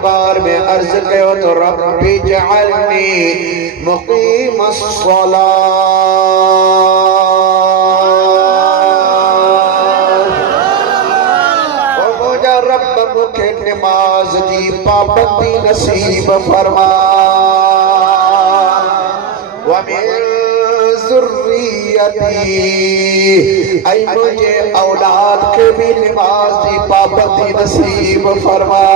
दरबार में अर्ज कयो तो रब्बी जअलनी मुक़ीमस्सलात। ओ मुझा रब मुखे नमाज जी पाबंदी नसीब फरमा। व मिन ज़ुर्रियती, ऐ मुझे औलाद के भी नमाज की पाबंदी नसीब फरमा।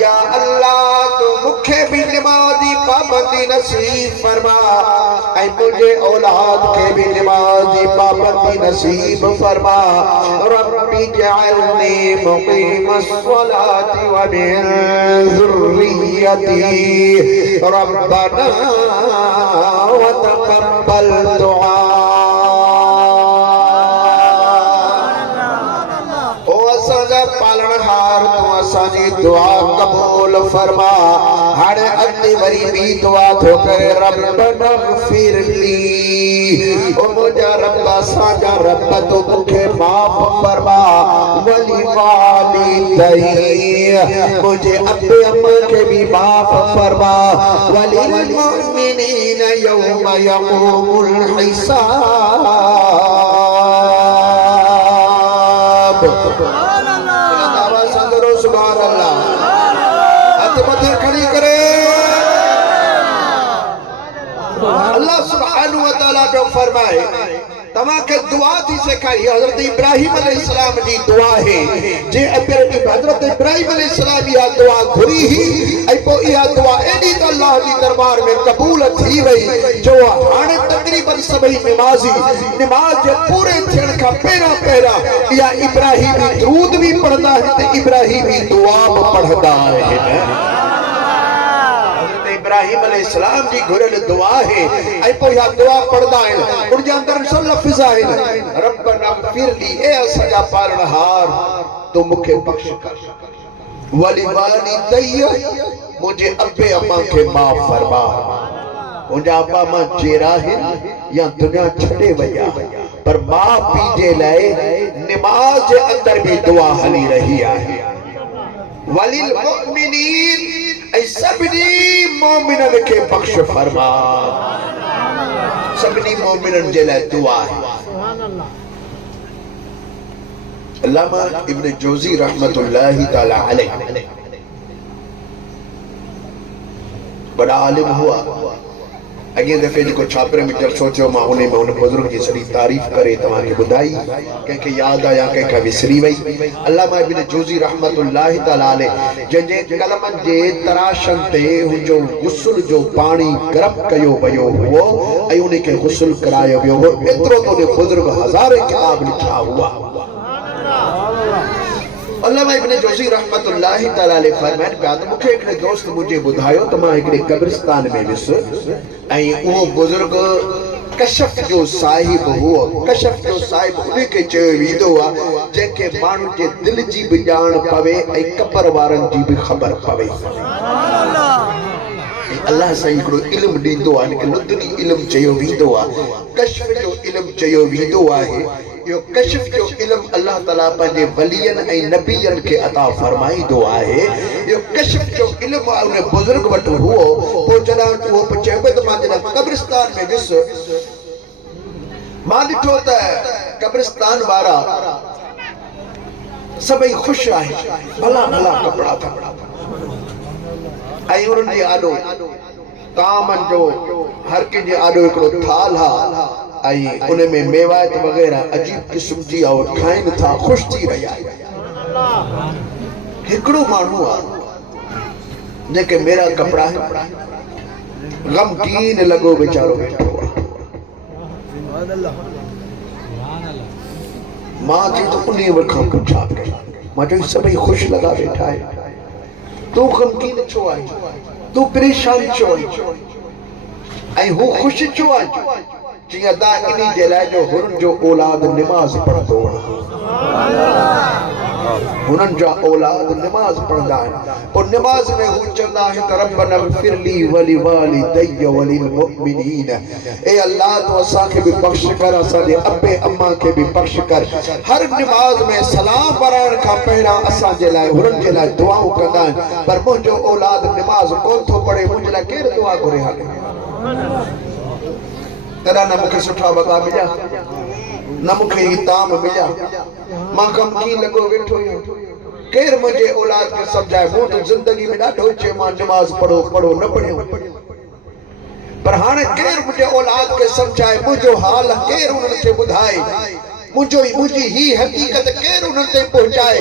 या अल्लाह तो मुखे भी नमाज की पाबंदी नसीब फरमा, ऐ मुझे औलाद के भी नमाज की पाबंदी नसीब फरमा। रब्बी जअलनी मुक़ीमस्सलाति व मिन ज़ुर्रियती रब्बना व तक़ब्बल दुआ। ओ असांजा पालनहार तू असांजी दुआ कबूल फरमा। हाणे अॻिते वरी ॿी दुआ थो करे रब्बना ग़फ़िरली। ओ मुंहिंजा रब असांजा रब तू मूंखे माफ़ फरमा। वली वालिदैया, मुंहिंजे अबे अम्मा खे बि माफ़ फरमा। वलिल मुमिनीन यौम यक़ूमुल हिसाब। सुभान अल्लाह। हाथ मथे खड़ी करे। अल्लाह सुब्हानहू व तआला जो फरमाए तमा के दुआ थी सिखाई। हजरत इब्राहिम अलैहिस्सलाम जी दुआ है जे अगर हजरत इब्राहिम अलैहिस्सलाम या दुआ घुरी ही ऐ पो या दुआ एडी तो अल्लाह जी दरबार में कबूल थी वई जो हाने तकरीबन सभी नमाजी नमाज जे पूरे थियण का पहिरा पहिरा या इब्राहिमी दरूद भी पढ़दा है ते इब्राहिमी दुआ भी पढ़दा है। इब्राहिम अलैहिस्सलाम जी घुरल दुआ है ऐ पो या दुआ पढ़दा है उन जे अंदर सल लफ्ज़ है रब्बना ग़फ़िरली। ए असांजा पालनहार तू मूंखे बख्श कर। वली वालिदैया, मुझे अबे अम्मा के माफ़ फरमा। मुझा अब्बा अम्मा जेरा है या दुनिया छड़े वया पर मां पी जे लाए नमाज जे अंदर भी दुआ हली रही है। वलिल मुमिनीन, ऐ सबनी मोमिनन के बख्श फरमा। सबनी मोमिनन जे लाए दुआ है। अल्लामा इब्न जोज़ी रहमतुल्लाहि तआला अलैह बड़ा आलिम हुआ। अगे दफे जो छापरे में जब सोचो मां उन बुजुर्ग की सड़ी तारीफ करे तव्हां के बुधाई के याद आया के विसरी वई। अल्लामा इब्न जोज़ी रहमतुल्लाहि तआला अलैह जे कलमन जे तराशन ते हुजो गुस्ल जो पानी गरम कयो वयो हुओ ऐ उन के गुस्ल करायो वियो हो। एतरो तो ने बुजुर्ग हजारे किताब लिखा हुआ। अल्लामा इब्न जोज़ी रहमतुल्लाहि तआला अलैह फरमाइन पिया त मूंखे हिकिड़े दोस्त मुझे बुधायो त मां हिकिड़े कब्रिस्तान में वियुसि ऐं उहो बुजुर्ग कशफ जो साहिब हुओ। कशफ जो साहिब उन के चयो वेंदो आहे जंहिंखे माण्हू जे दिल जी बि ॼाण पवे ऐं कबर वारनि जी बि ख़बर पवे। अल्लाह साईं हिकिड़ो इल्मु ॾींदो आहे हिनखे लुदनी इल्मु चयो वेंदो आहे। कशफ जो इल्मु चयो वेंदो आहे। यो कशफ जो इल्म अल्लाह ताला पंहिंजे वलियन ऐं नबियन के अता फरमाईंदो आहे। यो कशफ जो इल्म उन बुजुर्ग वटि हुओ। पोइ जॾहिं उहो चइबो त मां जॾहिं कब्रिस्तान में वियुसि मां ॾिठो त कब्रिस्तान वारा सभई ख़ुशि आहे। भला भला कपिड़ा था ऐं उन्हनि जे आॾो तामनि जो हर कंहिंजे आॾो हिकिड़ो थाल आहे ऐं उन में मेवात वग़ैरह अजीब क़िस्म जी और खाइनि था ख़ुशि थी रहिया। हिकिड़ो माण्हू आहे जेके मेरा कपिड़ा गमगीन लॻो वीचारो वेठो आहे। मां चई त उन खां पुछा मां चई सभई ख़ुशि लॻा वेठा आहिनि तू गमगीन छो आहे तू परेशान छो आहे ऐं हू ख़ुशि छो आहे जीअं इन जे लाइ जो हुननि जो औलाद निमाज़ पढ़ंदो आहे। हुनन जा औलाद नमाज पढ़दा है और नमाज में हु चंदा है त रब्बना ग़फिरली वली वालिदैय वलिल मुमिनीन। ए अल्लाह तो असा के भी बख्श कर, असा दे अब्बे अम्मा के भी बख्श कर। हर नमाज में सलाम पढ़ण का पहला असा जे लाए हुनन जे लाए दुआऊं कंदा आहिनि। पर मुंहिंजो औलाद नमाज कोन थो पढ़े, मुंहिंजे लाइ केरु दुआ घुरे हाले? तॾहिं न मूंखे सुठा वॻा मिलिया, न मूंखे इताम मिलिया, मां गमगीन लॻो वेठो आहियां। केरु मुंहिंजे औलाद खे सम्झाए? मूं त ज़िंदगी में ॾाढो चयो मां नमाज़ पढ़ो पढ़ो, न पढ़ियो। पर हाणे केरु मुंहिंजे औलाद खे सम्झाए? मुंहिंजो हाल केरु उन्हनि खे ॿुधाए? मुंहिंजी ही हक़ीक़त केरु उन्हनि ताईं पहुचाए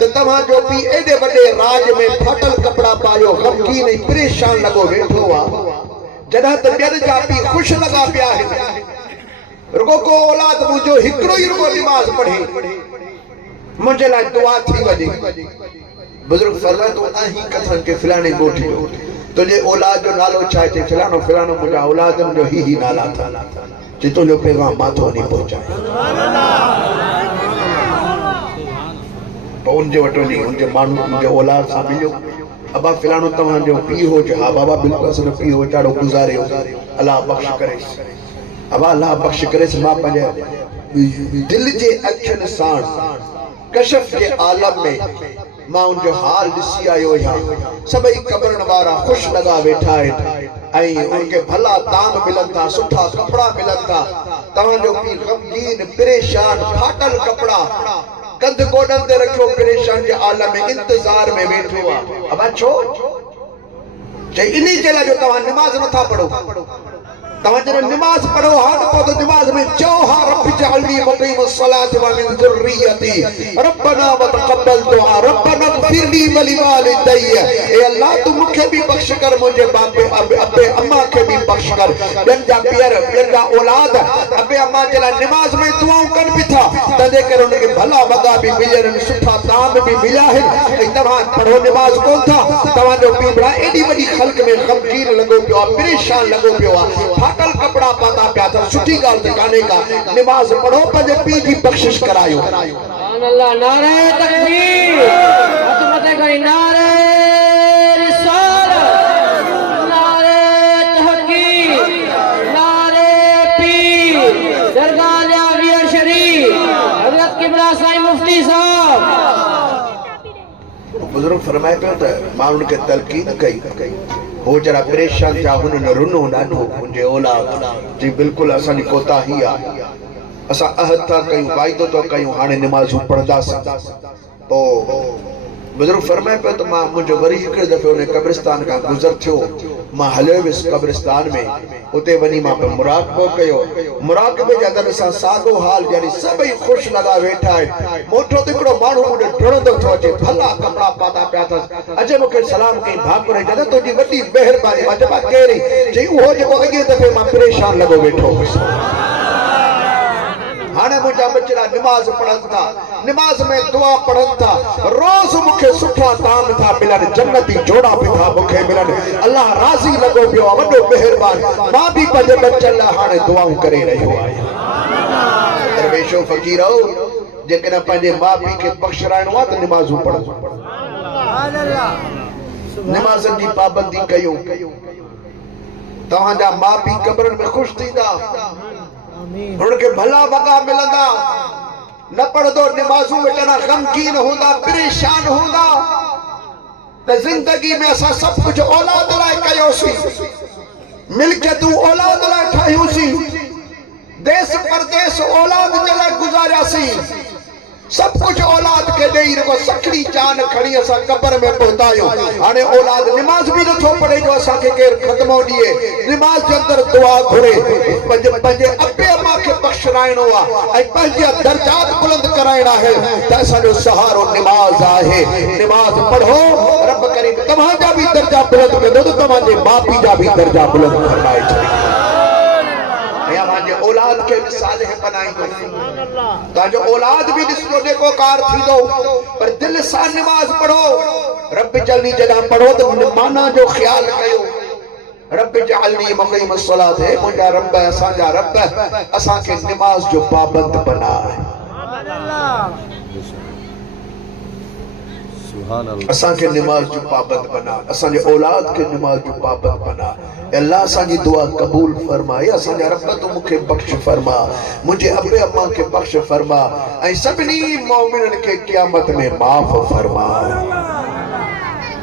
त तव्हांजो पीउ एॾे वॾे राज में फाटल कपिड़ा पायो गमगीन ऐं परेशान लॻो वेठो आहे, जॾहिं त ॿियनि जा पीउ ख़ुशि लॻा पिया आहिनि। रुगो को औलाद मुंहिंजो हिकिड़ो ई रुगो नमाज़ पढ़े, मुंहिंजे लाइ दुआ थी वञे। बुज़ुर्ग फरमाए तो आही कथन के फलाणे ॻोठी तुंहिंजे औलाद जो नालो छा आहे? चई फलाणो फलाणो मुंहिंजा औलाद मुंहिंजो ही नाला था। चई तुंहिंजो पैगाम मां थो वञी पहुचाए। पोइ उनजे वटि वञी उनजे माण्हू मुंहिंजे औलाद सां मिलियो। अबा फलाणो तव्हांजो पीउ हो? हा बाबा बिल्कुलु असांजो पीउ हो, ॾाढो गुज़ारे हो, अलाह बख़्श करेसि। अबा अलाह बख़्श करेसि। मां पंहिंजे दिलि जे अखियुनि सां कशफ के आलम में मां उनजो हाल ॾिसी आयो आहियां। सभई कब्रनि वारा ख़ुशि लॻा वेठा आहिनि ऐं उनखे भला ताम मिलनि था, सुठा कपिड़ा मिलनि था। तव्हांजो पीउ गमगीन परेशान फाटल कपिड़ा कंध गोॾनि ते रखियो परेशान जे आलम में इंतज़ार में वेठो आहे। अबा छो? चई इन्ही जे लाइ जो तव्हां नमाज़ नथा पढ़ो। तव्हां जॾहिं नमाज़ पढ़ो हा त पोइ नमाज़ में चओ हा रब जअलनी मुक़ीमस सलात व मिन ज़ुर्रियती रब्बना व तक़ब्बल दुआ रब्बना ग़फिरली वली वालिदैय। ए अल्लाह तू मूंखे भी बख्श कर, मुंहिंजे बापे अबे अम्मा के भी बख्श कर। ॿियनि जा पीअर ॿियनि जा औलाद अबे अम्मा जे लाइ नमाज़ में दुआऊं कनि बि था, तंहिंजे करे उनखे भला वॻा बि मिलिया आहिनि, सुठा ताम बि मिलिया आहिनि। ऐं तव्हां पढ़ो नमाज़ कोन था। तव्हांजो पीउ बड़ा एॾी वॾी ख़ल्क़ में गमगीन लॻो पियो आहे, परेशान लॻो पियो आहे, फाटल कपड़ा पाता पिया था। सुठी ॻाल्हि त कान्हे का। नमाज़ पढ़ो, पंहिंजे पीउ जी बख़्शिश करायो। सुभान अल्लाह, नारे तकबीर, हथ मथे करी नारे रिसालत, नारे तहक़ीक़, नारे पीर, दरगाह जाविया शरीफ, हज़रत किबला साईं मुफ्ती साहब। बुज़ुर्ग फरमाए पियो त मां उनखे तलक़ीन कई, हो जरा परेशान थिया, हुननि रुनो ॾाढो मुंहिंजे औलाद जी बिल्कुलु असांजी कोताही आहे, असां अहद था कयूं, वाइदो था कयूं, हाणे नमाज़ूं पढ़ंदासीं। पोइ बुज़ुर्ग फरमाए पियो त मां मुंहिंजो वरी हिकिड़े दफ़े उन कब्रिस्तान खां गुज़र थियो, मां हलियो वियुसि कब्रिस्तान में। उते वञी मां मुराक़बो कयो। मुराक़बे जे अंदरि असां साॻियो हाल यानी सभई ख़ुशि लॻा वेठा आहिनि। मोटो त हिकिड़ो माण्हू मूंखे ढुरंदो थो अचे, भला कपिड़ा पाता पिया अथसि। अॼु मूंखे सलाम कई, भाकुर चए तुंहिंजी वॾी महिरबानी। मां चवां कहिड़ी? चई उहो जेको अॻे दफ़े मां परेशान लॻो वेठो हुयुसि। हाणे मुंहिंजा बचड़ा नमाज़ पढ़नि था, नमाज में दुआ पढ़नि था, रोज़ मूंखे सुठा ताम था मिलनि, जन्नती जोड़ा बि था मूंखे मिलनि। अल्लाह राज़ी लॻो पियो आहे, वॾो महिरबान। मां बि पंहिंजे बचनि लाइ हाणे दुआऊं करे रहियो आहियां। दरवेशो फ़क़ीरो, जेकॾहिं पंहिंजे माउ पीउ खे बख़्शराइणो आहे त नमाज़ूं पढ़ो, नमाज़नि जी पाबंदी कयो। तव्हांजा माउ पीउ कब्रनि में ख़ुशि थींदा, उनके भला वॻा मिलंदा। न पढ़ंदो, नमाज़ूं विचड़ा गमगीन हूंदा, परेशान हूंदा। त ज़िंदगी में असां सभु कुझु औलाद लाइ कयोसीं, मिल्कियतूं औलाद लाइ ठाहियूंसीं, देश परदेश औलाद जे लाइ गुज़ारियासीं। सब कुछ औलाद के ॾेई रुगो सकड़ी जान खणी असां कब्र में पहुतायो। हाणे औलाद नमाज भी नथो पढ़े जो असांखे केरु ख़तमो ॾिए, नमाज जे अंदरि दुआ घुरे, पंहिंजे अबे अम्मा खे बख़्शराइणो आहे ऐं पंहिंजा दर्जात बुलंद कराइणा आहिनि त असांजो सहारो नमाज आहे। नमाज पढ़ो, रब करीम तव्हांजा बि दर्जा बुलंद कंदो त तव्हांजे माउ पीउ जा बि दर्जा बुलंद फरमाए छॾींदो। औलाद के मिसाल है बनाईंदो, ताजो औलाद भी ॾिसो जेको कार थींदो, पर दिल सां नमाज पढ़ो। रब जल्दी जॾहिं पढ़ो त माना जो ख्याल कयो। रब जअलनी मुक़ीमस सलात, है मुंहिंजा रब, असांजा रब असांखे नमाज जो पाबंद बनाए। असां खे निमाज़ जो पाबंद बना, असांजे औलाद खे निमाज़ जो पाबंद बना। अल्लाह असांजी दुआ कबूल फरमाए। असांजा रब तूं मूंखे बख़्श फरमा, मुंहिंजे अबे अम्मा खे बख़्श फरमा ऐं सभिनी मोमिननि खे क़यामत में माफ़ फरमा।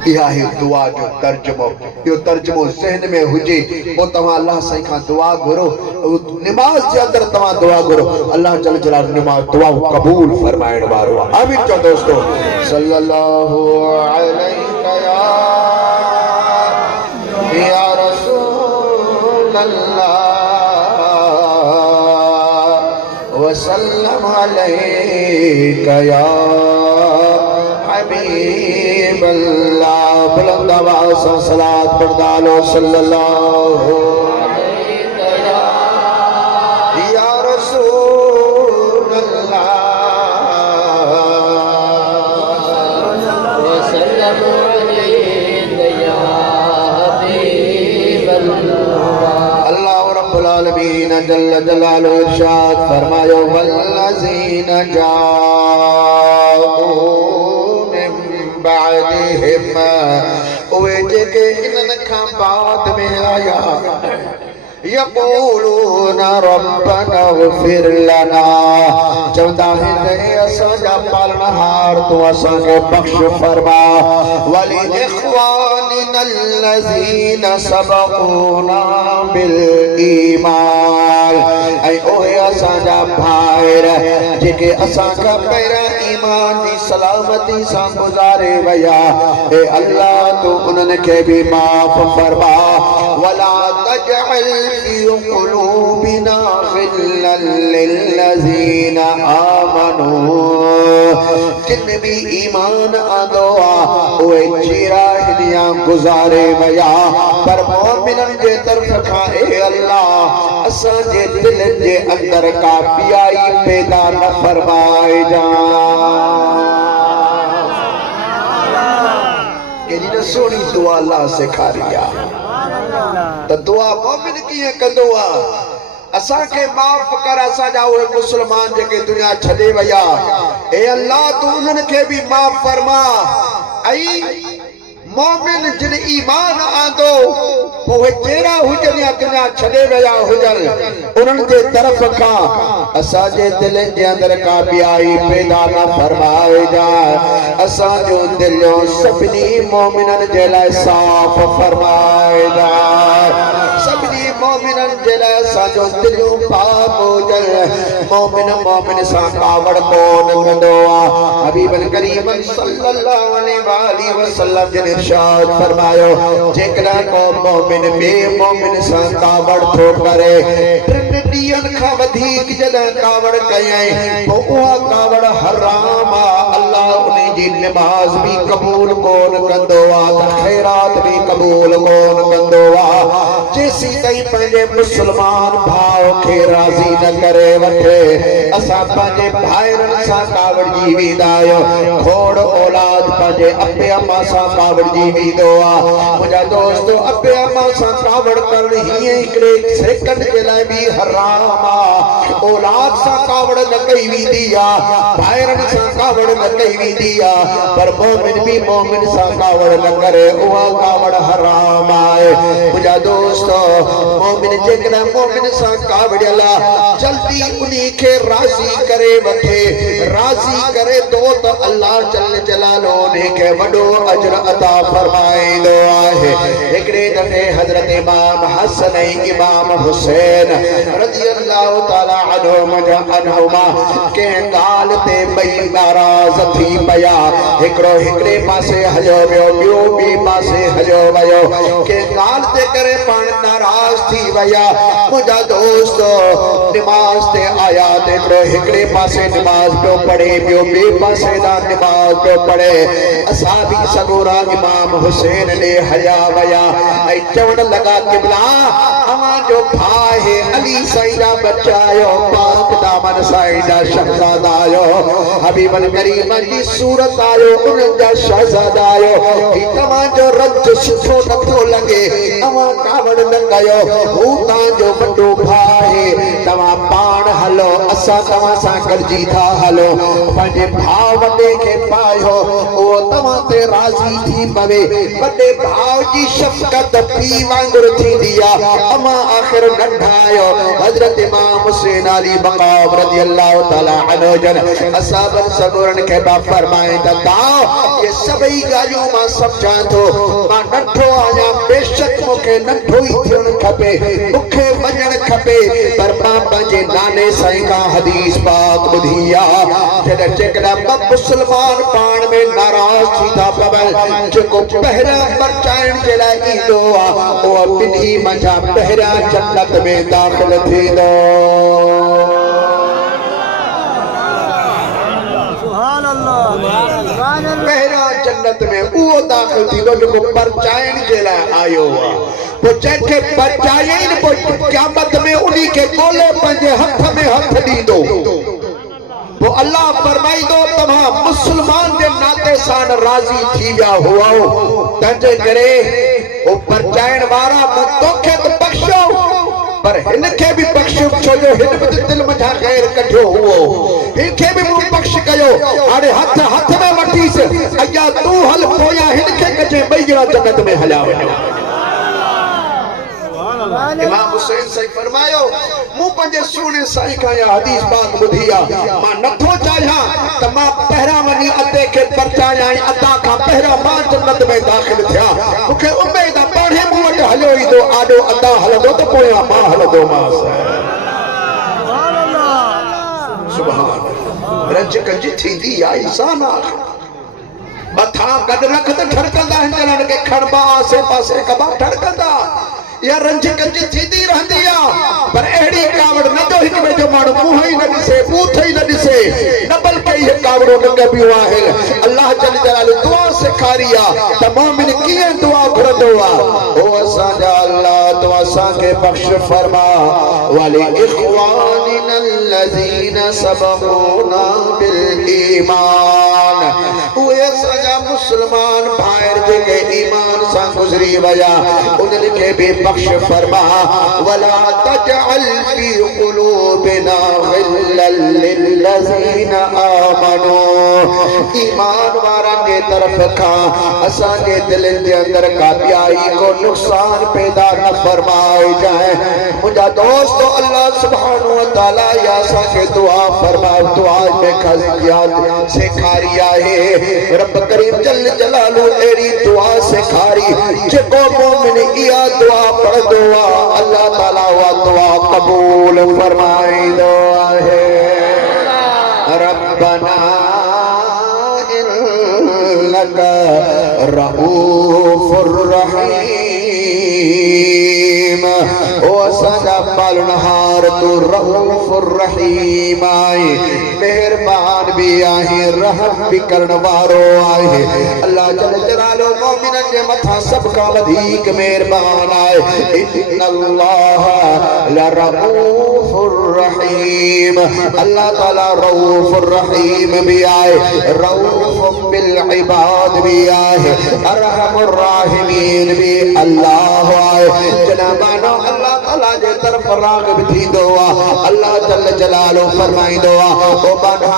इहा ही दुआ जो तर्जुमो, इहो तर्जुमो ज़हन में हुजे पोइ तव्हां अल्लाह साईं खां दुआ घुरो। निमाज़ जे अंदरि तव्हां दुआ घुरो, अल्लाह जल जलालुहु निमाज़ दुआ कबूल फरमाइण वारो आहे। आमीन चओ दोस्तो। सल्लल्लाहु अलैका या रसूल अल्लाह व सल्लम अलैका या हबीब अल्लाह। बुलंद आवाज़ से सलात पढ़दा लो। सल्लल्लाहु अलैका या रसूल अल्लाह व सल्लम अलैका या हबीब अल्लाह। अल्लाह रब्बुल आलमीन जल्ल जलालुहु इरशाद फरमायो वल्लज़ीन जाऊ बादिहिम, उहे जेके इन्हनि खां बाद में आया यक़ूलून रब्बना इग़फिर लना, चवंदा आहिनि हे असांजा पालनहार तूं असांखे बख़्श फरमा। वली इख़वानिना अल्लज़ीना सबक़ूना बिल ईमान, ऐं उहे असांजा भाइर जेके असांखां पहिरियां ईमान जी सलामती सां गुज़ारे विया, हे अल्लाह तूं उन्हनि खे बि माफ़ फरमा। वला तजअल फी क़ुलूबिना ग़िल्लन लिल्लज़ीना आमनू, जिन भी ईमान आंदो आहे उहे चीरा हिनिया गुज़ारे विया, पर मोमिननि जे तरफ़ खां हे अल्लाह असांजे दिलनि जे अंदरि का बियाई पैदा न फरमाइजां। केॾी न सोणी दुआ अल्लाह सेखारी आहे। त दुआ मोमिन कीअं कंदो आहे? असांखे माफ़ कर असांजा उहे मुस्लमान जेके दुनिया छॾे विया, हे अल्लाह तूं उन्हनि खे बि माफ़ फरमा। ऐं मोमिन जिन ईमान आंदो पोइ जहिड़ा हुजनि या दुनिया छॾे विया हुजनि, उन्हनि जे तरफ़ खां असांजे दिलनि जे अंदरि का बियाई पैदा न फरमाइजांइ। असांजो दिलियो सभिनी मोमिननि जे लाइ साफ़ फरमाइजांइ। सभिनी मोमिननि जे लाइ असांजो दिलियो पाक हुजनि। मोमिन सां कावड़ कोन कंदो आहे। हबीब करीम सल्लल्लाहु अलैहि वसल्लम जिन इरशाद फरमायो, जेकॾहिं को मोमिन ॿिए मोमिन सां कावड़ थो करे, टिनि ॾींहंनि खां वधीक जॾहिं कावड़ कयईं पोइ उहा कावड़ हराम आहे। अल्लाह उन जी निमाज़ बि क़बूल कोन कंदो आहे, ख़ैरात बि क़बूल कोन कंदो आहे, जेसीं ताईं पंहिंजे मुस्लमान भाउ खे राज़ी न करे वठे। असां पंहिंजे भाइरनि सां कावड़ जी वेंदा आहियूं, खोड़ औलाद पंहिंजे अबे अम्मा सां कावड़ जी वेंदो आहे। मुंहिंजा दोस्त अबे अम्मा सां कावड़ करणु हीअं हिकिड़े सेकंड जे लाइ बि हराम आहे। औलाद सां कावड़ न कई वेंदी आहे, भाइरनि सां कावड़ न कई वेंदी आहे, पर मोमिन बि मोमिन सां कावड़ न करे, उहा कावड़ हराम आहे। मुंहिंजा दोस्त मोमिन जेकॾहिं मोमिन सां कावड़ियल आहे, जल्दी उन्ही खे राज़ी करे वठे, राज़ी करे तो त अल्लाह जल जलालो उन्ही खे वॾो अजर अता फरमाईंदो आहे। हिकिड़े दफ़े हज़रत इमाम हसन ऐं इमाम हुसैन रज़ी अल्लाह ताला अन्हुमा कंहिं ॻाल्हि ते ॿई नाराज़ थी पिया। हिकिड़ो हिकिड़े पासे हलियो वियो, ॿियो ॿिए पासे हलियो वियो, कंहिं ॻाल्हि ते करे पाण नाराज़ थी विया। मुंहिंजा दोस्त निमाज़ ते आया त हिकिड़ो हिकिड़े पासे निमाज़ पियो पढ़े, ॿियो ॿिए पासे ॾांहुं निमाज़ पियो पढ़े। असां बि सगोरा इमाम हुसैन ॾे हलिया विया ऐं चवण लॻा क़िबला अवांजो भाउ आहे अली साईं जा बच्चा आहियो, पाक दामन साईं जा शहज़ादा आहियो, हबीबन करीम जी सूरत आहियो, उन्हनि जा शहज़ादा आहियो। ही तव्हांजो रज सुठो नथो लॻे, अवां कावड़ न कयो हू तव्हांजो वॾो भाउ आहे तव्हां पाण हलो असां तव्हां सां गॾिजी था हलो पंहिंजे भाउ वॾे खे पायो उहो तव्हां ते राज़ी थी पवे वॾे भाउ जी शफ़क़त पीउ वांगुरु थींदी आहे अमा आख़िर नंढा आहियो हज़रत इमाम हुसैन अली मक़ाम रज़ी अल्लाह ताला अन्हु जन असहाबन सगोरन खे बा फरमाए त तां ये सभई ॻाल्हियूं मां सम्झां थो मां नंढो आहियां बेशक मूंखे नंढो ई थियणु खपे मूंखे वञणु खपे पर मां पंहिंजे नाने साईं खां हदीस पाक ॿुधी आहे जॾहिं जेकॾहिं ॿ मुस्लमान पाण में नाराज़ थी था पवनि जेको पहिरियां परचाइण जे लाइ ईंदो आहे उहो ॿिन्ही मंझां पहिरियां जन्नत में दाख़िल थींदो पहिरियां जन्नत में उहो दाख़िल थींदो जेको परचाइण जे लाइ आयो आहे पोइ जंहिंखे परचाइनि पोइ क़यामत में उन्ही खे ॻोल्हे पंहिंजे हथ में हथ ॾींदो पोइ अल्लाह फरमाईंदो तव्हां मुस्लमान जे नाते सां राज़ी थी विया हुआ तंहिंजे करे उहो परचाइण वारा तोखे त बख़्शो पर हिनखे बि बख़्श छो जो हिन बि दिलि मथां ख़ैर कढियो हुओ हिनखे बि मूं बख़्श कयो हाणे हथ हथ में वठीसि अॻियां तूं हल पोयां हिनखे कजे ॿई ॼणा जन्नत में हलिया वञो इमाम हुसैन साईं फरमायो मूं पंहिंजे सुहिणे साईं खां इहा हदीस पाक ॿुधी आहे मां नथो चाहियां त मां पहिरियां वञी अते खे परचायां ऐं अता खां पहिरियां मां जन्नत में दाख़िल थियां मूंखे उमेद आहे पाणे मूं वटि हलियो ईंदो आॾो अता हलंदो त पोयां मां हलंदोमांसि सुभान रज कंजी थींदी आहे इंसान आहे मथां गॾु रख त ठड़कंदा हिन ॼणनि खे खणबा आसे पासे कबा ठड़कंदा या रंज कंज थींदी रहंदी आहे पर अहिड़ी कावड़ न जो हिक ॿिए जो माण्हू मुंहुं ई न ॾिसे बूथ ई न ॾिसे न बल्कि इहे कावड़ो न कबियूं आहिनि अल्लाह जल जलालु दुआ सेखारी आहे त मोमिन कीअं दुआ घुरंदो आहे ओ असांजा अल्लाह तो असांखे बख़्श फरमा वाले इख़वानिना الذين सबक़ूना बिल ईमान उहे असांजा मुस्लमान भाइर जेके ईमान सां गुज़री विया उन्हनि खे बि बख़्श फरमा वला तजअल फी क़ुलूबिना ग़िल्लन लिल्लज़ीन आमनू ईमान वारनि जे तरफ़ खां असांजे दिलनि जे अंदरि का ॿियाई को नुक़सान पैदा न फरमाए जाए मुंहिंजा दोस्त अल्लाह सुब्हानहू व तआला या असांखे दुआ फरमाए दुआ में ख़ासियत सेखारी आहे रब करीम जल जलालू अहिड़ी दुआ सेखारी जेको मोमिन इहा दुआ पढ़ंदो आहे अल्लाह ताला उहा दुआ क़बूल फरमाईंदो आहे रब्बना इन्नका रऊफुर रहीम ओ असांजा पालनहार तू रऊफुर रहीम आहे मेहरबान भी आहे रहम भी करण वारो आहे अल्लाह जल जलालो मोमिनन जे मथा सब का वधीक मेहरबान आहे इन्नल्लाह लरऊफुर रहीम अल्लाह ताला रऊफुर रहीम भी आहे रऊफ बिल इबाद भी आहे अरहमुर राहिमीन भी अल्लाह आहे जनाबानो अल्लाह ताला जे तरफ राग़िब थींदो आहे अल्लाह जल जलालो फरमाईंदो आहे ओ बाधा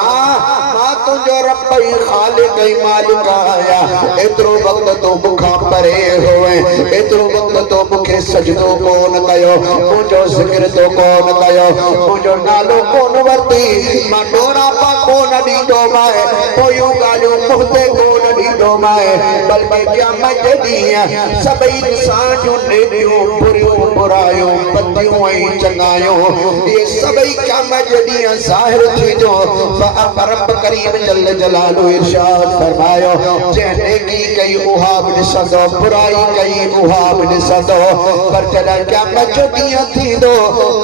मां तुंहिंजो रब ई ख़ालिक ई मालिक आहियां एतिरो वक़्तु तो मूंखां परे होए एतिरो वक़्तु तो मूंखे सजदो कोन कयो मुंहिंजो ज़िक्र तो कोन कयो मुंहिंजो नालो कोन वरिती मां ॾोरापा कोन ॾींदो माए पोयूं ॻाल्हियूं मुंहुं ते कोन ॾींदो माए बल्कि क़यामत जे ॾींहुं सभई इंसान जूं नेकियूं बुरियूं बुरायूं बदियूं ऐं चङायूं इहे सभई क़यामत जे ॾींहुं ज़ाहिर थींदो रब करीम जल जलालु इरशाद फरमायो जंहिं नेकी कई उहा बि ॾिसंदो बुराई कई उहा बि ॾिसंदो पर जॾहिं क़यामत जो ॾींहुं थींदो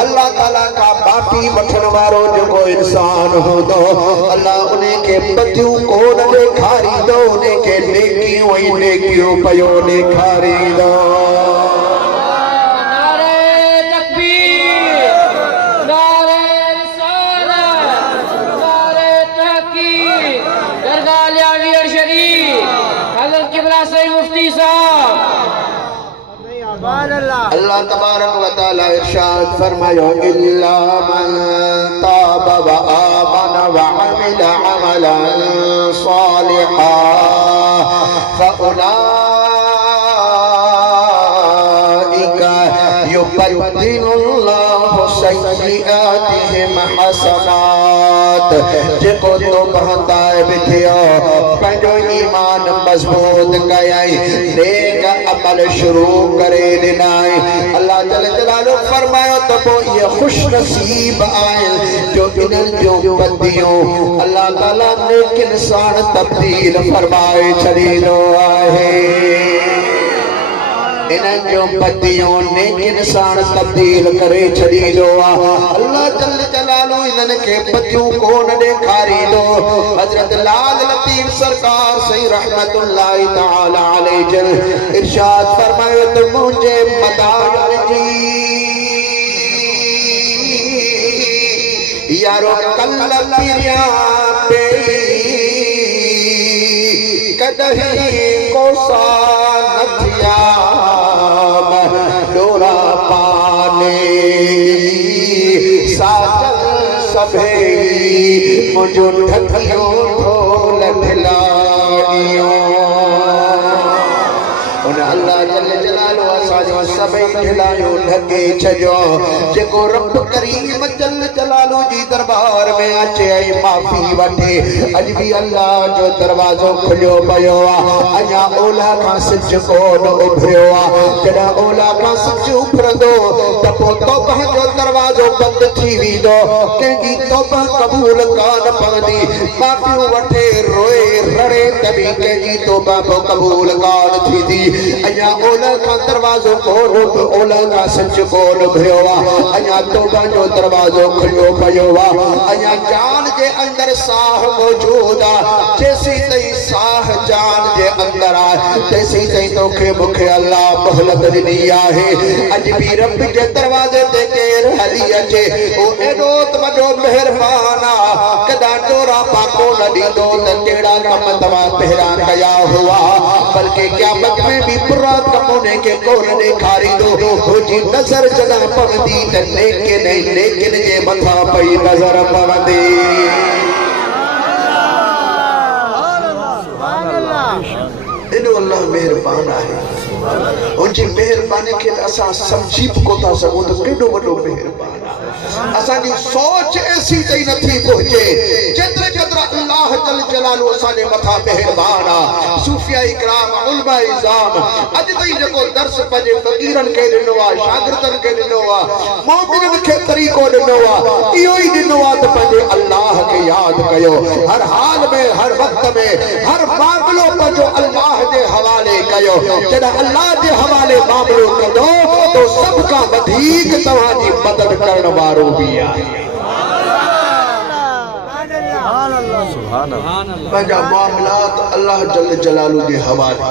अल्लाह ताला का माफ़ी वठण वारो जेको इंसान हूंदो अल्लाह उन खे बदियूं कोन ॾेखारींदो उन खे नेकियूं ऐं नेकियूं पयो ॾेखारींदो अल्लाह तबारक व तआला इरशाद फरमायो इल्ला मन ताब व आमन व अमिला अमलन सालिहा फउलाइका युबद्दिलुल्लाहु सय्यिआतिहिम हसनात। जेको तो बहताए बिथियो पंहिंजो ईमान मजबूत कयाई नेक अमल शुरू करे दिनाई। अल्लाह जल जलालो फरमायो तो वो ये खुश नसीब आए जो इन्हनि जो बदियों अल्लाह ताला नेक इंसान तब्दील फरमाए छॾींदो आहे। इन्हनि जो बदियों नेक इंसान तब्दील करे छॾींदो आहे। अल्लाह जल जलालो इन्हनि खे बदियूं कोन ॾेखारींदो। हज़रत लाल लतीफ़ सरकार सही रहमतुल्लाहि तआला अलैहि जल इरशाद फरमायो त मुंहिंजे मदार जी यारो कल पिरिया पे कदहीं कोसा न थिया डोरा पाने साजल सभे मुझो ढकियो ढोल ढिलाइयो। उन अल्लाह जल जलालो असांजो सभई ढिलायो ढके छॾियो। जेको रब करीम जल जलालो जी दरबार में अचे ऐं माफ़ी वठे अॼु बि अल्लाह जो दरवाज़ो खुलियो पियो आहे। अञा ओला खां सिज कोन उभरियो आहे। जॾहिं ओला खां सिज उभरंदो त पोइ तौबह जो दरवाज़ो बंदि थी वेंदो। कंहिंजी तौबह क़बूल कान पवंदी। माफ़ियूं वठे रोए रड़े त बि कंहिंजी तौबह क़बूल कान थींदी। अञा ओला का दरवाज़ो कोन ओला का सच कोन उभरियो आहे। अञा तौबा जो दरवाज़ो खुलियो पियो आहे। अञा जान जे अंदर साह मौजूद आहे। जेसीं ताईं साह जान जे अंदर आहे तेसीं ताईं तोखे मूंखे अल्लाह मोहलत ॾिनी आहे। अॼु बि रब जे दरवाज़े ते केरु हली अचे उहो एॾो वॾो महिरबान आहे। कॾहिं डोरा पाको न ॾींदो त कहिड़ा कम तव्हां पहिरियां कया हुआ। बल्कि क़यामत में भी बुरा कमोने के कोन ॾेखारींदो। हुनजी नज़र जॾहिं पवंदी त नेकिन जे मथां पई नज़र पवंदी। एॾो अल्लाह मेहरबान आहे। उनजी मेहरबानी खे असां सम्झी बि कोन था सघूं त केॾो वॾो मेहरबान आहे। असांजी सोच ऐसी ताईं नथी पहुचे जेतिरे क़दुरु अल्लाह जल जलालो असांजे मथां मेहरबान आहे। सूफिया इकराम उलमा इज़ाम अॼु ताईं जेको दर्स पंहिंजे फ़क़ीरनि खे ॾिनो आहे शागिर्दनि खे ॾिनो आहे मोमिननि खे तरीक़ो ॾिनो आहे इहो ई ॾिनो आहे त पंहिंजे अल्लाह खे यादि कयो। हर हाल में हर वक़्त में हर मामलो पंहिंजो अल्लाह जे हवाले कयो। जॾहिं अल्लाह जे हवाले मामलो कंदो तो सभ खां वधीक तव्हांजी मदद करण वारो बि आहे। पंहिंजा मामलात अल्लाह जल जलालो जे हवाले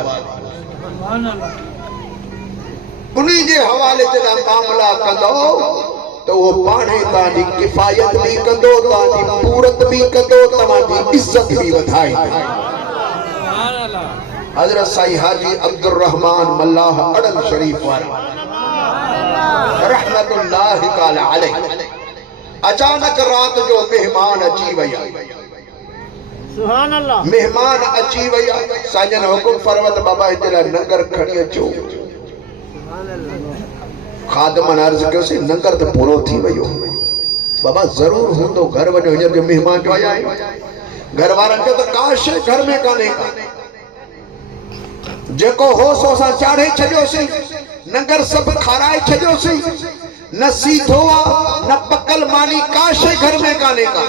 उन्हीं जे हवाले जॾहिं मामला कंदो तो वो पाणे तव्हांजी किफ़ायत बि कंदो तव्हांजी पूरत बि कंदो तव्हांजी इज़त बि वधाईंदो। हज़रत साईं हाजी अब्दुर रहमान मल्लाह अड़ल शरीफ वारा रहमतुल्लाहि ताला अलैहि अचानक रात जो मेहमान अची विया। सुभान अल्लाह। मेहमान अची विया साजन हुकुम फरवत बाबा इतला नगर खणी अचो। खादमन अर्ज़ कयोसीं नगर त पूरो थी वियो। बाबा ज़रूर हूंदो घर वञो हींअर जो मेहमान जो आया आहिनि। घर वारनि चयो त का शइ घर में कान्हे का जेको हो सो असां चाढ़े छॾियोसीं नगर सभु खाराए छॾियोसीं न सीधो आहे न पकल मानी का शइ घर में कान्हे का।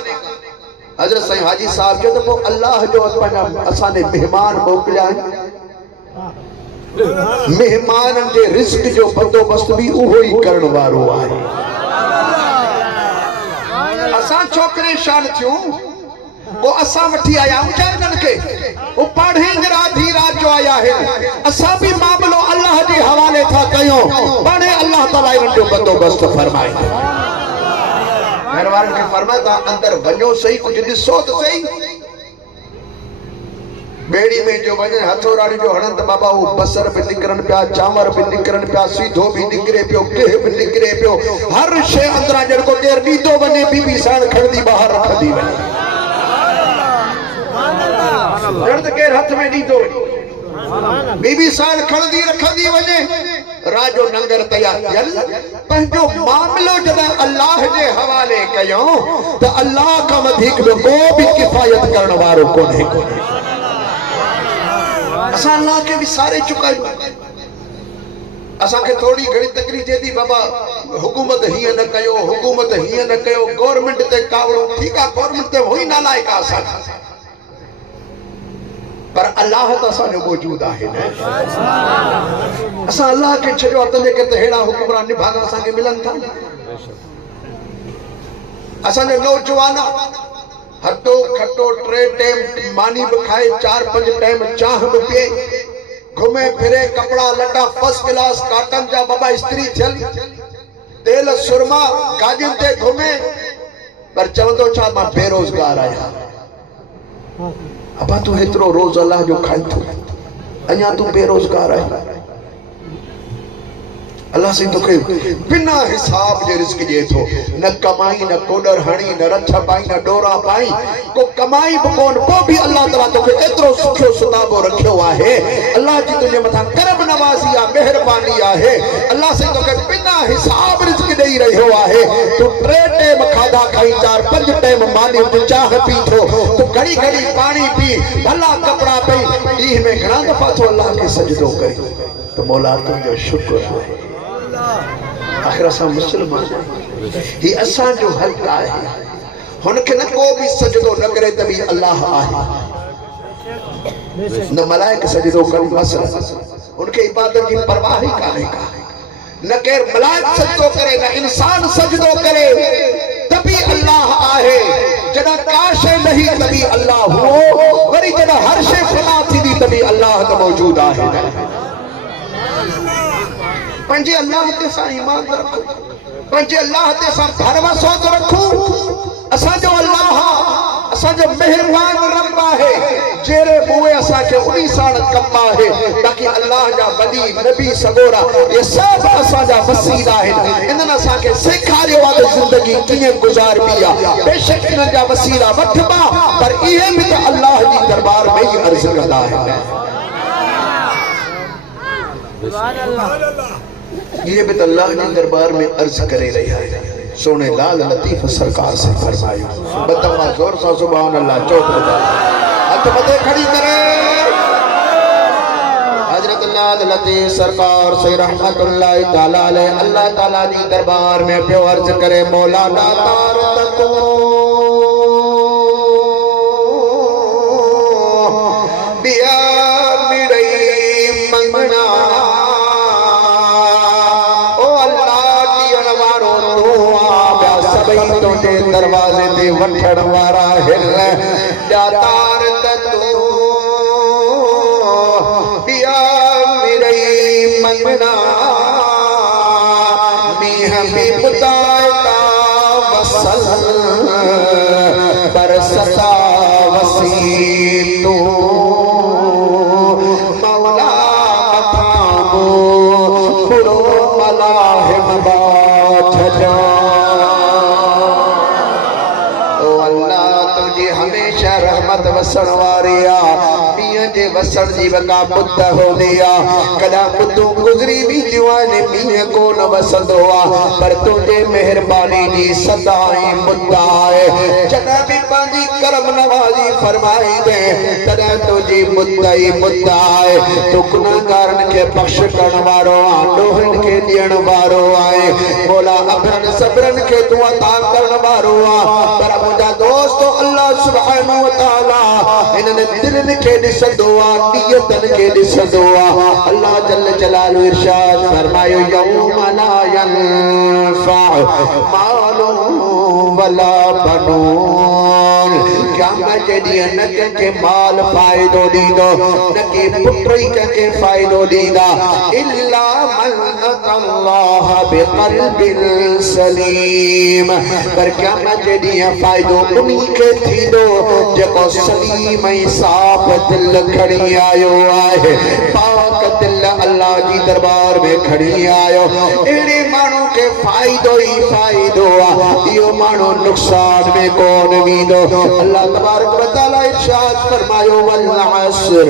हज़रत साईं हाजी साहब चयो त पोइ अल्लाह जो असांजे मेहमान मोकिलिया आहिनि। मेहमाननि जे रिज़्क़ जो बंदोबस्त भी उहो ई करण वारो आहे। असां छो परेशान थियूं वो असां वठी आया आहियूं इन्हनि खे वो पढ़े आधी रात जो आया आहिनि। असां भी मामलो अल्लाह जे हवाले था कयूं पढ़े अल्लाह ताला इन्हनि जो बंदोबस्त फरमाए। घर वारनि खे फरमाए तव्हां अंदर वञो सही कुझु ॾिसो त सही। बेड़ी में जो वजन हथोराड़ी जो हणंद बाबा वो बसर भी निकरन पिया, चांवर भी निकरन पिया, सीधो भी निकरे पियो, गेह भी निकरे पियो, हर शे अंदरा जड़ को केर नींदो वने बीबी साण खड़दी बाहर रखदी वने दर्द केर हथ में नींदो बीबी साण खड़दी रखदी वने राजो नंगर तैयार जल पंजो मामलो जद अल्लाह जे हवाले कयो तो अल्लाह का वधिक को भी किफायत करण वारो कोने असा अल्लाह के विसारे चुकायो असा के थोड़ी घड़ी तकलीफ थे थी बाबा हुकूमत हिय न कयो, हुकूमत हिय न कयो, गवर्नमेंट ते कावड़ो ठीक है, गवर्नमेंट ते होई नालायक असा पर अल्लाह तो असा जो मौजूद है न असा अल्लाह के छजो अतले के हेड़ा हुक्मरान निभागा असा के मिलन था असा ने नौजवान हटो खटो 3 टाइम मानी भी खाए 4-5 टाइम चाह भी पिए घूमे फिरे कपड़ा लटा फर्स्ट क्लास काटन जा बाबा स्त्री चल तेल सुरमा गाजिन ते घूमे पर चवंदो छा मां बेरोजगार आया अबा तू हेतरो रोज अल्लाह जो खाई थो अञा तू बेरोजगार है अल्लाह से तो कयो बिना हिसाब जे रिस्क जे थो न कमाई न कोडर हणी न रछ पाई न डोरा पाई को कमाई बकोन को भी अल्लाह तआला तो एतरो सुखो सुताबो रखियो आहे अल्लाह जी तुझे मथा करम नवाजी आ मेहरबानी आहे अल्लाह से तो बिना हिसाब रिस्क देई रहियो आहे तू 3 टाइम खाधा खाई 4-5 टाइम मानी चाह पी थो तू घड़ी घड़ी पानी पी भला कपड़ा पई दी में घणा दफा तो अल्लाह के सजदो करी तो मौला तुझो शुक्र है आखिर असा मुसलमान ही असा जो हक है हुनके न को भी सजदो न करे तभी अल्लाह आहे न मलाइक सजदो कन मसला उनके इबादत की परवाह ही काने का न केर मलाइक सजदो करे न इंसान सजदो करे तभी अल्लाह आहे जदा काशे नहीं तभी अल्लाह हो वरी जदा हर शे फना थी तभी अल्लाह तो मौजूद आहे पंजे अल्लाह ते सा ईमान रखो पंजे अल्लाह ते सा भरोसा रखो असा जो अल्लाह असा जो मेहरबान रब है जेरे मुए असा के उनी साण कम है ताकि अल्लाह जा वली नबी सगोरा ये सब असा जा वसीला है इनन असा के सिखारियो आ जिंदगी किए गुजार पिया बेशक इन जा वसीला वठबा पर इहे भी तो अल्लाह जी दरबार में ही अर्ज करदा है सुभान अल्लाह ये भी अल्लाह के दरबार में अर्ज करे रहा है सोने लाल लतीफ सरकार से फरमायो बताओ जोर से सुभान अल्लाह चौक बजा हाथ मथे खड़ी करे हजरत लाल लतीफ सरकार से रहमतुल्लाह ताला अलैह अल्लाह ताला जी दरबार में प्यो अर्ज करे मौला दातार तको बिया मिड़ई मंगना दरवाजे दे वठण वारा हिल दातार तू पिया मिरई मंगना मीह भी बुदायता वसल बरसता वसी तू मौला मथामो बुरो मलाहिम बात जा रहमत वसण वारिया मियां जे वसण जी वगा बुद्ध हो दिया कदा बुद्धू गुजरी भी दीवाने मियां को न वसंदो आ पर तुझे मेहरबानी जी सदाई बुद्ध आए जदा भी पांजी करम नवाजी फरमाई दे तदा तुझी बुद्ध ही बुद्ध आए तू गुनाहगारन के बख्श करन वारो डोहन के दियण वारो आए बोला अबरन सबरन के तू अता करन वारो आ पर मुजा दोस्तों अल्लाह सुभान व तआला इनने दिलन के दिसदो आ नियतन के दिसदो आ अल्लाह जल्ल जलालु इरशाद फरमायो यौम ला यनफा मालु वला बनून क़यामत जे ॾींहुं न कंहिंखे माल फ़ाइदो ॾींदो, न के पुट ई कंहिंखे फ़ाइदो ॾींदा, इल्ला मन अल्लाह बिक़ल्बिन सलीम। पर क़यामत जे ॾींहुं फ़ाइदो उन्ही खे थींदो जेको सलीम ऐं साफ़ दिल खणी आयो आहे, पाक दिल अल्लाह जी दरबार में खणी आयो। अहिड़े माण्हू खे फ़ाइदो ई फ़ाइदो आहे, इहो माण्हू नुक़सान में कोन वेंदो। अल्लाह तबारक व तआला इरशाद फरमायो वल असर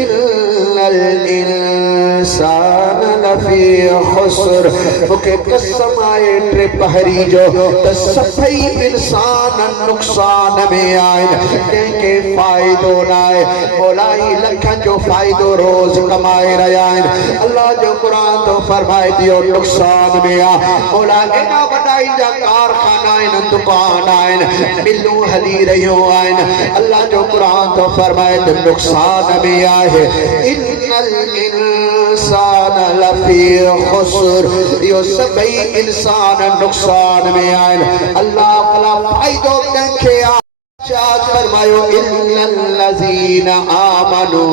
इन्नल इंसान लफी खुस्र। मूंखे कसम आहे टे पहरी जो त सभई इंसान नुक़सान में आहिनि, कंहिंखे फ़ाइदो न आहे। मौलाई लखनि जो फ़ाइदो रोज़ कमाए रहिया आहिनि। अल्लाह जो क़ुर तो फरमाए दियो नुक़सान में आहे। मौला एॾा वॾा जा कारखाना आहिनि, दुकान आहिनि, मिलूं हली रहियूं आहिनि। अल्लाह जो क़ुर तो फरमाए त नुक़सान में आहे। इन्नल इंसान लफी खुस्र। इहो सभई इंसान नुक़सान में आहिनि। अल्लाह भला फ़ाइदो कंहिंखे आहे। फरमायो इल्लल्लज़ीना आमनू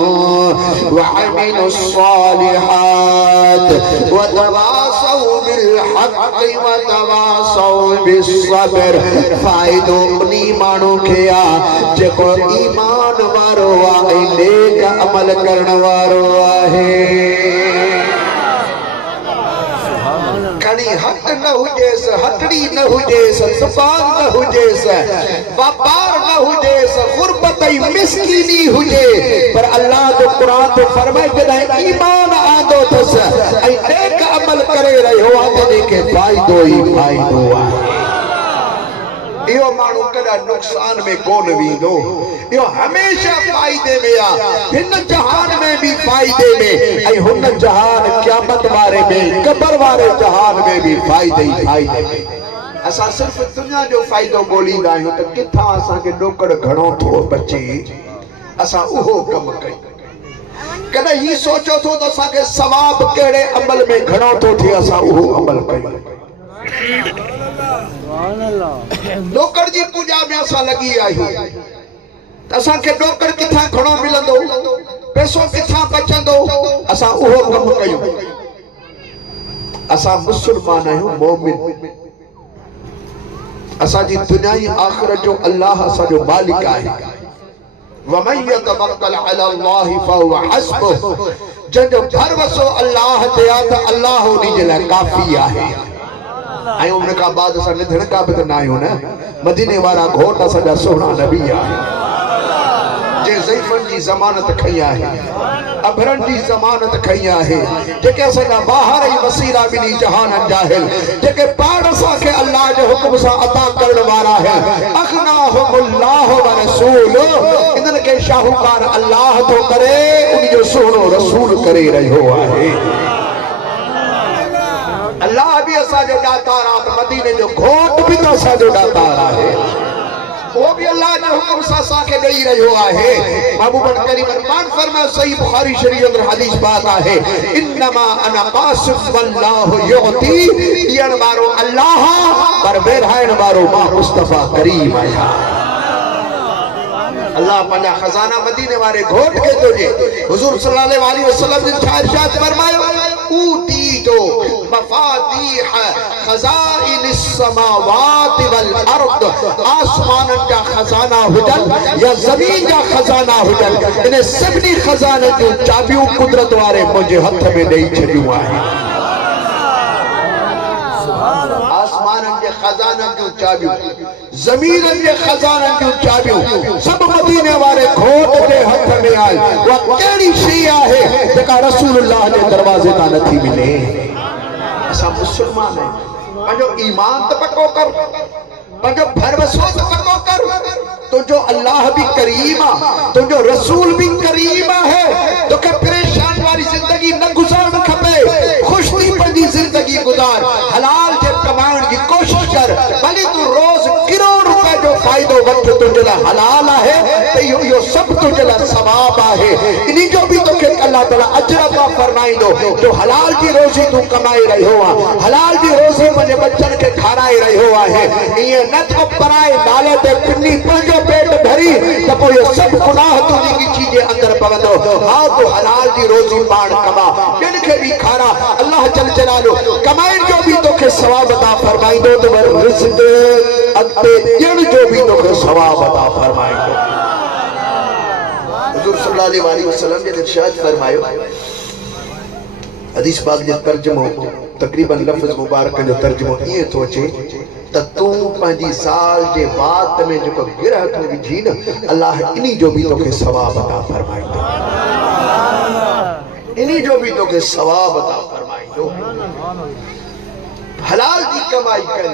व अमिलुस सालिहात व तवासौ बिल हक़्क़ि व तवासौ बिस सब्र। फ़ाइदो उन्ही माण्हू खे आहे जेको ईमान वारो आहे ऐं नेक अमल करण वारो आहे। खणी हट न हुजेस, हटड़ी न हुजेस, दुकान न हुजेस, व्यापार न हुजेस, गुरबत ऐं मिस्कीनी हुजे, पर अल्लाह जो क़ुर तो फरमाए जॾहिं ईमान आंदो अथसि ऐं नेक अमल करे रहियो आहे तंहिंखे फ़ाइदो ई फ़ाइदो आहे। इहो माण्हू कॾहिं नुक़सान में कोन वेंदो, इहो हमेशा फ़ाइदे में आहे, हिन जहान में बि फ़ाइदे में ऐं हुन जहान क़यामत वारे में, क़बर वारे जहान में बि फ़ाइदे ई फ़ाइदे में। असां सिर्फ़ दुनिया जो फ़ाइदो ॻोल्हींदा आहियूं त किथां असांखे ॾोकड़ घणो थो बचे, असां उहो कमु कयूं। कॾहिं ही सोचो थो त असांखे सवाब कहिड़े अमल में घणो थो थिए, असां उहो अमल कयूं। ॾोकड़ जी पूजा में असां लॻी आहियूं त असांखे ॾोकड़ किथां घणो मिलंदो, पैसो किथां बचंदो, असां उहो कमु कयूं। असां मुस्लमान आहियूं, मोमिन। असांजी दुनिया ऐं आख़िरत जो अल्लाह असांजो मालिक आहे। वमन यतवक्कल अला अल्लाह फहुव हस्बुह। जंहिंजो भरवसो अल्लाह ते आहे त अल्लाह उन्ही जे लाइ काफ़ी आहे। ऐं उन खां बाद असां निधण का बि त न आहियूं न। मदीने वारा घोट असांजा सुहिणा नबी आहे, जे ज़ईफ़नि जी ज़मानत खई आहे, अभरनि जी ज़मानत खई आहे, जेके असांजा ॿाहिर ई वसीला ॿिनी जहाननि जा आहिनि, जेके पाण असांखे अल्लाह जे हुकुम सां अता करण वारा आहिनि। अग़नाहुमुल्लाह व रसूल। इन्हनि खे शाहूकार अल्लाह थो करे, उन जो सुहिणो रसूल करे रहियो आहे। अल्लाह भी असांजो ॾातार आहे, मदीने जो घोट भी तो असांजो ॾातार आहे, वो भी अल्लाह जे हुकुम सां असांखे ॾेई रहियो आहे। महबूबन करीम फरमान फरमायो, सही बुखारी शरीफ अंदर हदीस बात आहे, इन्नमा अना कासिम वल्लाहु युती। ॾियण वारो अल्लाह, पर विरहाइण वारो मां मुस्तफा करीम आहियां। अल्लाह पंहिंजा खजाना मदीने वारे घोट खे थो ॾिए। हुज़ूर सल्लल्लाहु अलैहि वसल्लम ने छा इरशाद फरमायो, ऊती तो मफातीह खज़ाइनिस समावाति वल अर्द। आसमाननि जा खजाना हुजनि या ज़मीन जा खजाना हुजनि, इन सभिनी खजाननि जूं चाबियूं कुदरत वारे मुंहिंजे हथ में ॾेई छॾियूं आहिनि। आसमाननि जे खजाननि जूं चाबियूं, ज़मीननि जे खजाननि जूं चाबियूं सभु मदीने वारे घोट जे हथ में आहिनि। उहा कहिड़ी शइ आहे जेका रसूलुल्लाह जे दरवाज़े तां नथी मिले? असां मुस्लमान आहियूं। पंहिंजो ईमान त पको कर, पंहिंजो भरवसो त पको कर। तुंहिंजो अल्लाह भी करीम आहे, तुंहिंजो रसूल भी करीम आहे। तोखे परेशान वारी ज़िंदगी न गुज़ारण खपे, ख़ुश थी पंहिंजी ज़िंदगी गुज़ार, हलाल जे कमाइण जी कोशिश कर। भले तूं रोज़ करोड़ रुपए जो फ़ाइदो वठ, तुंहिंजे लाइ हलाल आहे त इहो सभु तुंहिंजे लाइ सवाब आहे। इन जो भी तोखे अल्लाह ताला अजर अता फरमाईंदो जो हलाल जी रोज़ी तू कमाई रहियो आ हलाल जी रोज़ी पंहिंजे बच्चन के खाराई रहियो आहे इए न तो पराए नाले ते पिनी पंहिंजो पेट भरी त पोइ इहो सभु गुनाह तुंहिंजी गिची जे अंदर पवंदो हा तू हलाल जी रोज़ी पाण कमा ॿियनि खे बि खारा अल्लाह जल जलालो कमाइण जो बि तोखे सवाब अता फरमाईंदो त रिज़्क़ अॻिते ॾियण जो बि तोखे सवाब अता फरमाईंदो हुजूर सल्लल्लाहु अलैहि वसल्लम ने इरशाद फरमायो हदीस पाक जो तर्जुमो तकरीबन लफ्ज़ मुबारक जो तर्जुमो ये तो अचे त तू पंहिंजी साल जे बात में जो गिरह तू विझी न अल्लाह इन्ही जो भी तोखे सवाब अता फरमाईंदो इन्ही जो भी तोखे सवाब अता फरमाईंदो हलाल की कमाई कर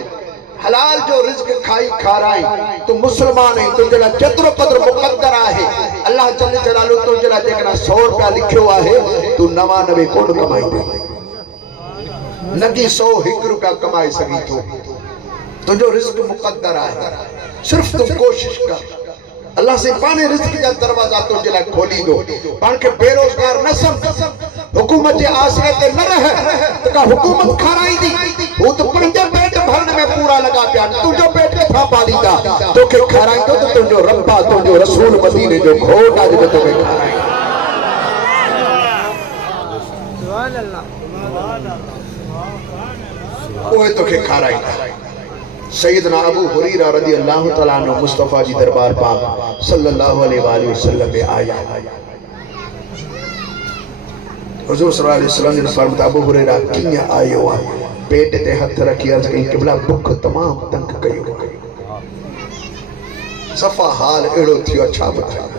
हलाल जो रिज़्क़ खाई खाराई तू मुसलमान है तुझे ला जेतिरो क़द्र मुक़द्दर आहे अल्लाह जल जलालो तुझे ला जेकॾहिं 100 रुपया लिखियो आहे तू 99 कोन कमाईंदे नगी 100 1 रुपया कमाए सघी थो तुझो रिज़्क़ मुक़द्दर आहे सिर्फ तू कोशिश कर अल्लाह से पाने रिज़्क़ जा दरवाजा तुझे ला खोली दो पान के बेरोजगार न समझ हुकूमत जे आसरे ते न रह त का हुकूमत खाराईंदी वो तो पंहिंजे पेट भरण में पूरा लगा पिया तुझो पेट के था पालींदा तोखे खाराईंदो तो तुझो रब्बा तुझो रसूल मदीने जो घोट आज में तोखे खाराईंदो सुभान अल्लाह ओए तोखे खाराईंदा सैयदना अबू हुरैरा रज़ी अल्लाह तआला अन्हु मुस्तफा जी दरबार पाक सल्लल्लाहु अलैहि वसल्लम में आया हुजूर सल्लल्लाहु अलैहि वसल्लम ने फरमाया अबू हुरैरा कीअं आयो आहे पेट ते हथ रखी अर्ज़ कई क़िबला भुख तमाम तंग कयो सफ़ा हाल एड़ो थियो छा ॿुधायां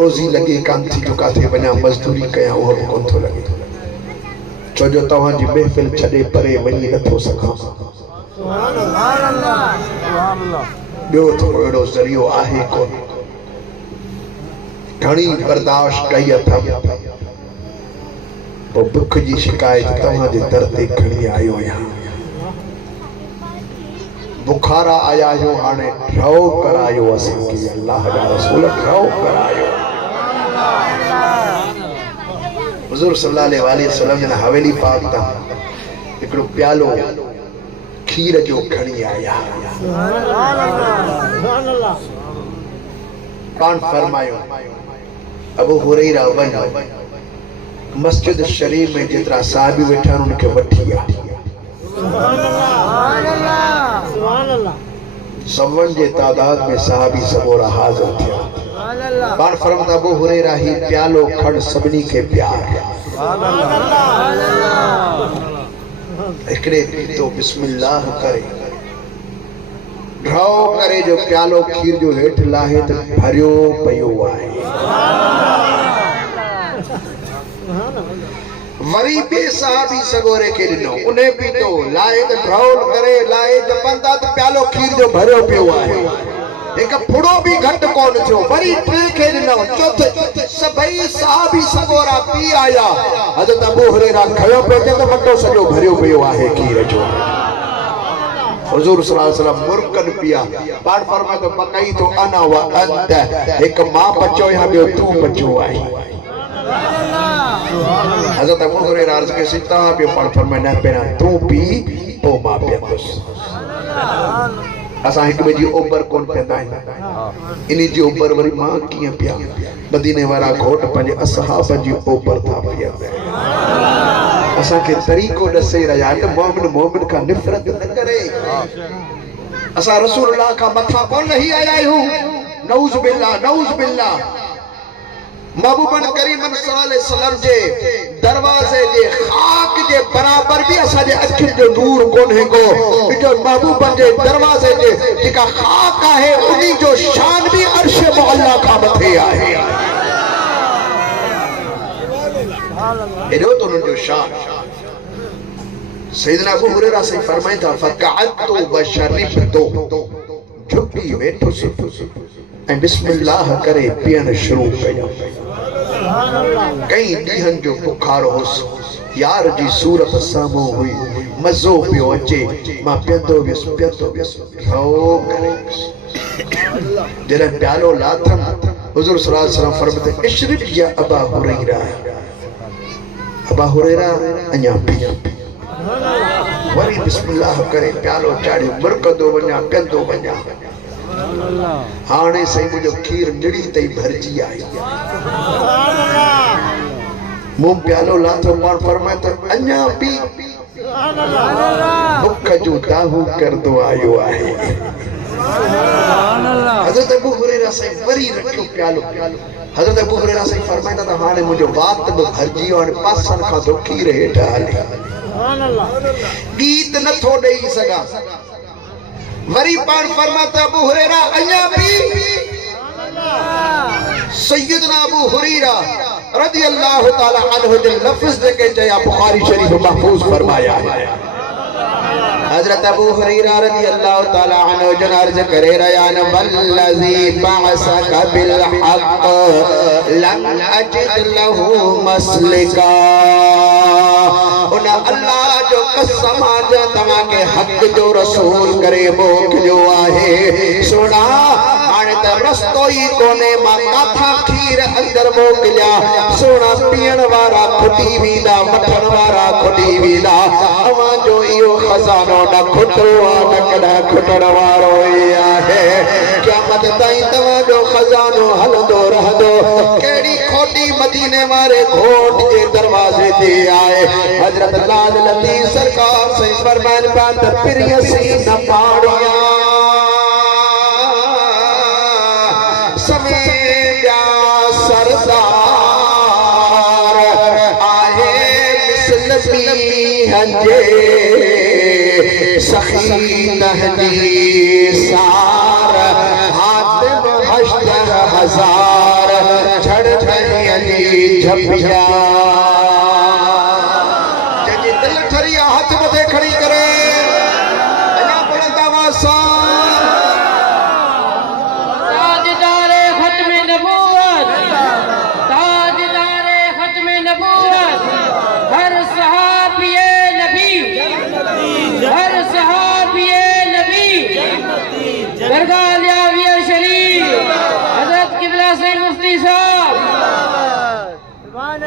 रोज़ी लगे कान थी जो काथे वञा मजदूरी कया उहो भी कोन थो लगे छो जो तव्हां जी महफ़िल छॾे परे वञी नथो सघां सुभान अल्लाह सुभान अल्लाह ॿियो थोरो अहिड़ो ज़रियो आहे कोन घणी बर्दाश्त कई अथमि पोइ बुख जी शिकायत तव्हां जे दर ते खणी आयो आहियां बुखारा आया आहियो हाणे रओ करायो असांखे अल्लाह जा रसूल रओ करायो हुजूर सल्लल्लाहु अलैहि वसल्लम ने हवेली पाक ता हिकिड़ो प्यालो खीर जो खणी आया सुभान अल्लाह पान फरमायो अबू हुरैरा वञ मस्जिद शरीफ में जेतिरा साहिबी वेठा उनखे वठी आ सुभान अल्लाह सुभान अल्लाह सवन जे तादाद में साहिबी सबोरा हाजिर थिया सुभान अल्लाह पान फरमाता अबू हुरैरा ही प्यालो खड़ सभनी के प्यार सुभान अल्लाह एकड़े तो बिस्मिल्लाह करे ड्राओ करे जो प्यालो खीर जो हेठ लाहे त भरियो पयो आहे वरी बे साहबी सगोरे के दिनो उन्हें भी तो लाए त ड्राउल करे लाए त पंदा त प्यालो खीर जो भरियो पियो आहे एक फुड़ो भी घट कोन थियो वरी टे के दिनो चौथे सभई साहबी सगोरा पी आया हज़रत अबू हुरैरा खयो पे त मटो सजो भरियो पियो आहे खीर जो हुजूर सल्लल्लाहु अलैहि वसल्लम मुर्कन पिया पाठ फरमा तो बकई तो अना व अंत एक मां बचो या बियो तू बचो आई हज़रत अबू हुरैरा अर्ज़ के सीता पे पाठ फरमा न पेरा तू पी ओ मां पियंदुस असा एक बजे ओबर कोन पेंदा इनी जी ओबर वरी मां किए पिया मदीने वाला घोट पंजे असहाब जी ओबर था पिया असा के तरीको दसे रहा त मोमिन का नफरत न करे असा रसूलुल्लाह का मथा कोन नहीं आया हूं नऊज बिल्लाह महबूबन करीम सल्लल्लाहु अलैहि वसल्लम जे दरवाजे जे खाक जे बराबर भी असा जे अखिन जो नूर कोन है को जो महबूबन जे दरवाजे जे जेका खाक है उनी जो शान भी अर्श मुअल्ला का मथे आहे एडो तो जो शान सैयदना अबू हुरैरा से फरमाया था फक़अतु बशरिबतु झुकी वेठो ऐं बिस्मिल्लाह करे पियण शुरू कयो कई ॾींहंनि जो बुखार होसि यार जी सूरत साम्हूं हुई मज़ो पियो अचे मां पियंदो वियुसि रओ करे जॾहिं प्यालो लाथमि हुजूर सल्लल्लाहु अलैहि वसल्लम फरमाते इशरिब या अबा हुरैरा, अबा हुरैरा अञा पी। वरी बिस्मिल्लाह करे प्यालो चाड़ियो, मुरकदो वञा पियंदो वञा। हाणे सही मुंहिंजो खीर निड़ी तई भरजी आहे। मूं प्यालो लाथो पाण फरमाए त अञा पी, बुख जो दाहू करदो आयो आहे। हज़रत अबू हुरैरा साईं वरी रखियो प्यालो। हज़रत अबू हुरैरा साईं फरमाईंदा त हाणे मुंहिंजो वात बि भरजी वियो, हाणे पासनि खां तो खीर हेठि हले, गीत नथो ॾेई सघां। वरी पाण फरमाता अबू हुरैरा अञा पी। सैयदना अबू हुरैरा रज़ी अल्लाह ताला अन्हु जे लफ्ज़ जेके चया बुखारी शरीफ महफूज़ फरमाया है। हजरत अबू हुरैरा रज़ी अल्लाह ताला अन्हु जन अर्ज़ करे रहा न वल्लज़ी बअसक बिल हक़ लम अजिद लहू मसलिका। उन अल्लाह जो कसम आज तव्हां के हक़ जो रसूल करे मोकिलियो आहे। सुना हाणे त रस्तो ई कोने, मां काथा खीर अंदर मोकिलिया। सोना पीअण वारा खुटी वेंदा, वठण वारा खुटी वेंदा। अवां जो इहो खज़ानो न खुटरो आहे, न कॾहिं खुटण वारो ई आहे। क़यामत ताईं तव्हां जो खज़ानो हलंदो रहंदो। कहिड़ी खोटी मदीने वारे घोट जे दरवाज़े ते आहे। हज़रत लाल लतीफ़ सरकार से फरमान पिया त पिरयसी न पाड़िया समेल्या सरदार आहे मिसल मींहं जे सखी नहदी सार। हातिम हश्तर हजार झड़ थई झपिया। जंहिंजी दिल ठरी आहे हथ मथे खड़ी करे अञा पढ़ंदा वासा। ताजदारे खत्म नबूवत, ताजदारे खत्म नबूवत, हर सहाबिए नबी, हर सहाबिए नबी। दरगाह लियाविया शरीफ हजरत किबला से मुफ्ती साहब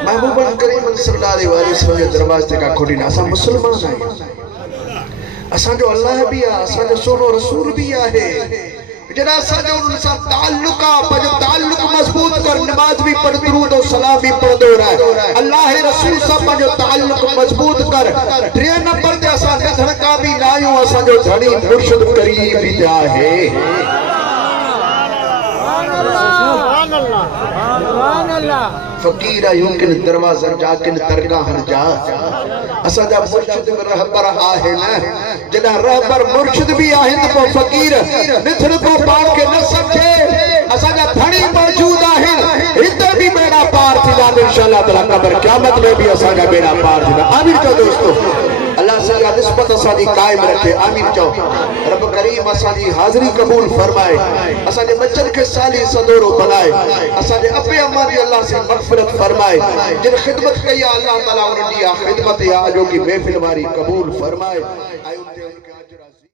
महबूब करीम सल्लल्लाहु अलैहि वसल्लम जे दरवाज़े ते का खोटी ना। असां मुसलमान आहियूं, असांजो अल्लाह भी आहे, असांजो सोनो रसूल भी आहे। जॾहिं असांजो उन्हनि सां ताल्लुक आहे, पंहिंजो ताल्लुक मज़बूत कर, नमाज भी पढ़, दुरूद और सलाम भी पढ़ंदो रहे। अल्लाह रसूल सां पंहिंजो ताल्लुक मज़बूत कर। टे नंबर ते असां निधड़का भी न आहियूं, असांजो धणी मुर्शिद करीम भी आहे। फकीर आहियूं किन दरवाज़नि जा, किन दरगाहनि जा। असांजा मुर्शिद रहबर आहे न। जॾहिं रहबर मुर्शिद भी आहिनि त पोइ फकीर निधड़को पाण खे न सम्झे। असांजा धणी मौजूद आहिनि, हिते भी बेड़ा पार थींदा इंशाअल्लाह ताला। क़ब्र क़यामत में भी असांजा बेड़ा पार थींदा। आमीन चओ दोस्तो। अल्लाह असांजा निस्बत असांजी क़ाइम रखे। आमीन चओ। रब करीम असांजी हाज़िरी क़बूल फरमाए, असांजे बच्चन खे साली सदोरो बनाए, असांजे अबे अम्मा जी अल्लाह से मग़फ़िरत फरमाए। जिन ख़िदमत कई अल्लाह ताला उन्हनि जी खिदमत या जो की महफ़िल वारी क़बूल फरमाए।